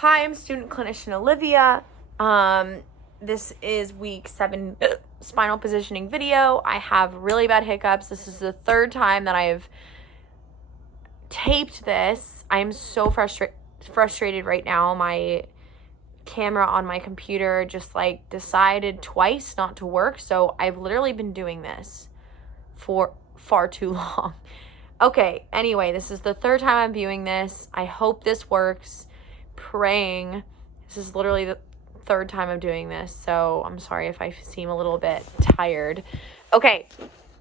Hi, I'm student clinician Olivia. This is week 7 spinal positioning video. I have really bad hiccups. This is the third time that I've taped this. I'm so frustrated right now. My camera on my computer just decided twice not to work. So I've literally been doing this for far too long. Okay, anyway, this is the third time I'm viewing this. I hope this works. Praying. This is literally the third time I'm doing this, so I'm sorry if I seem a little bit tired. Okay,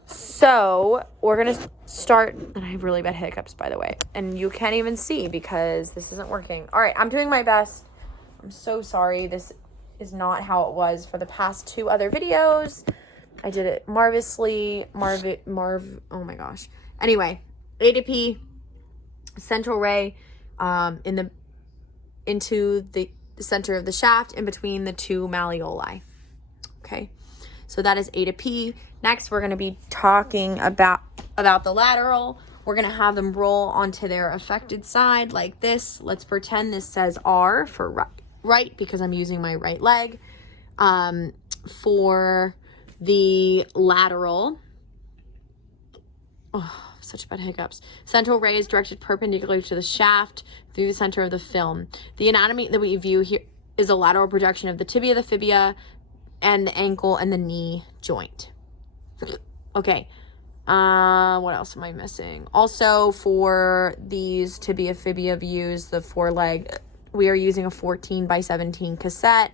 so we're gonna start, and I have really bad hiccups, by the way, and you can't even see because this isn't working. All right, I'm doing my best. I'm so sorry. This is not how it was for the past 2 other videos. I did it marvelously. Oh my gosh. Anyway, A to P, central ray, into the center of the shaft in between the 2 malleoli. Okay, so that is A to P. Next, we're going to be talking about the lateral. We're going to have them roll onto their affected side like this. Let's pretend this says R for right because I'm using my right leg. For the lateral, such bad hiccups. Central ray is directed perpendicular to the shaft through the center of the film. The anatomy that we view here is a lateral projection of the tibia, the fibula, and the ankle and the knee joint. Okay. What else am I missing? Also, for these tibia fibula views, the foreleg, we are using a 14x17 cassette.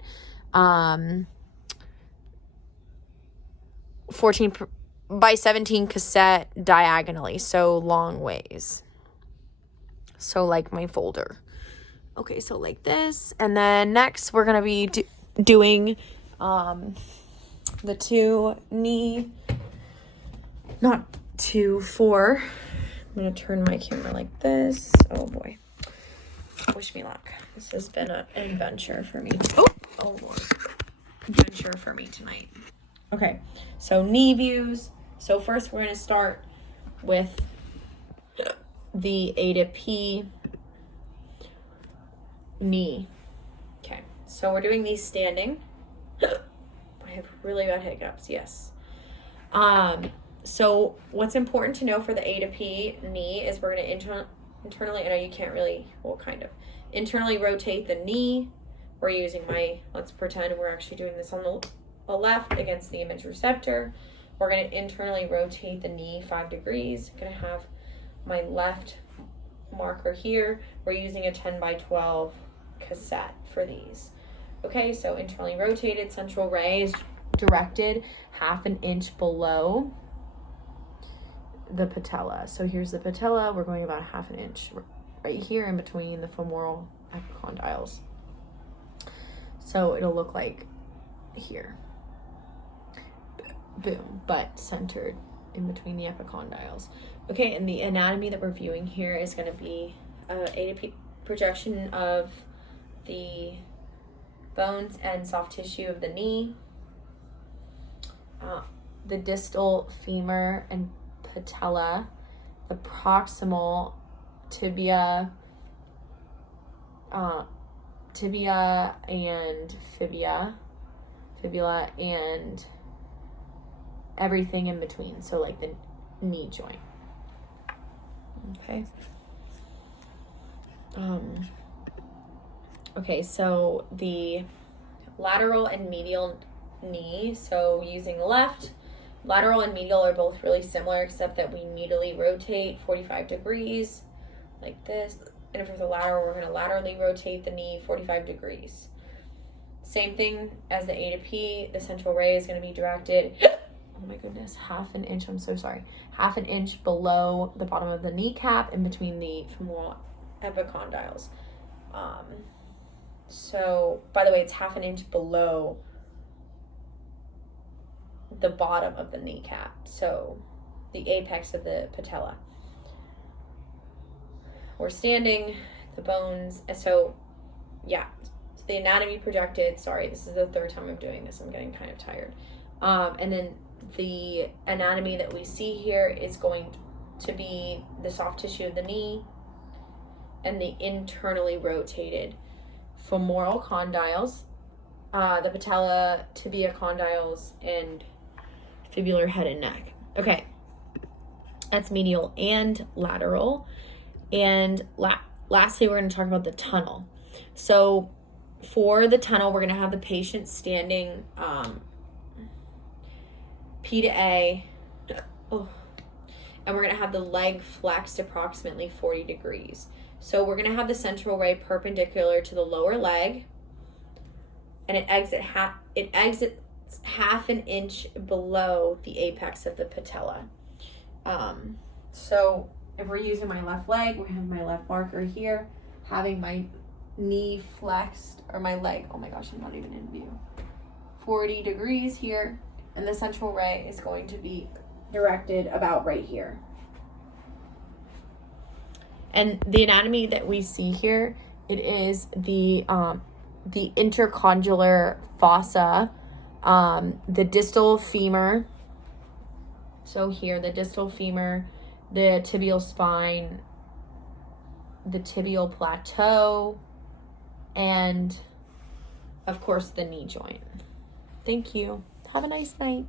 14x17 cassette diagonally, so long ways. So like my folder. Okay, so like this. And then next we're going to be doing the 2 knee, not 2, 4. I'm going to turn my camera like this. Oh boy. Wish me luck. This has been an adventure for me. Oh Lord. Adventure for me tonight. Okay, so knee views. So first we're going to start with the A to P knee. Okay, so we're doing these standing. I have really bad hiccups, yes. So what's important to know for the A to P knee is we're going to internally, I know you can't really, well, kind of, internally rotate the knee. We're using let's pretend we're actually doing this on the left against the image receptor. We're going to internally rotate the knee 5 degrees. I'm going to have my left marker here. We're using a 10x12 cassette for these. Okay, so internally rotated, central ray is directed 1/2 inch below the patella. So here's the patella. We're going about 1/2 inch right here in between the femoral epicondyles. So it'll look like here. Boom, but centered in between the epicondyles. Okay, and the anatomy that we're viewing here is going to be A to P projection of the bones and soft tissue of the knee, the distal femur and patella, the proximal tibia and fibula, and everything in between, so like the knee joint. Okay. Okay, so the lateral and medial knee, so using left, lateral and medial are both really similar except that we medially rotate 45 degrees like this, and for the lateral we're going to laterally rotate the knee 45 degrees. Same thing as the A to P, the central ray is going to be directed, oh my goodness, 1/2 inch, I'm so sorry, 1/2 inch below the bottom of the kneecap in between the femoral epicondyles. So, by the way, it's 1/2 inch below the bottom of the kneecap, so the apex of the patella. We're standing, the bones, so yeah, so the anatomy projected, sorry, this is the third time I'm doing this, I'm getting kind of tired. And then the anatomy that we see here is going to be the soft tissue of the knee and the internally rotated femoral condyles, the patella, tibia condyles, and fibular head and neck. Okay, that's medial and lateral. And lastly, we're going to talk about the tunnel. So for the tunnel, we're going to have the patient standing P to A. Oh. And we're going to have the leg flexed approximately 40 degrees. So we're going to have the central ray perpendicular to the lower leg, and it exits half an inch below the apex of the patella. So if we're using my left leg, we have my left marker here, having my knee flexed, or my leg, oh my gosh, I'm not even in view, 40 degrees here, and the central ray is going to be directed about right here. And the anatomy that we see here, it is the intercondylar fossa, the distal femur. So here, the distal femur, the tibial spine, the tibial plateau, and of course the knee joint. Thank you. Have a nice night.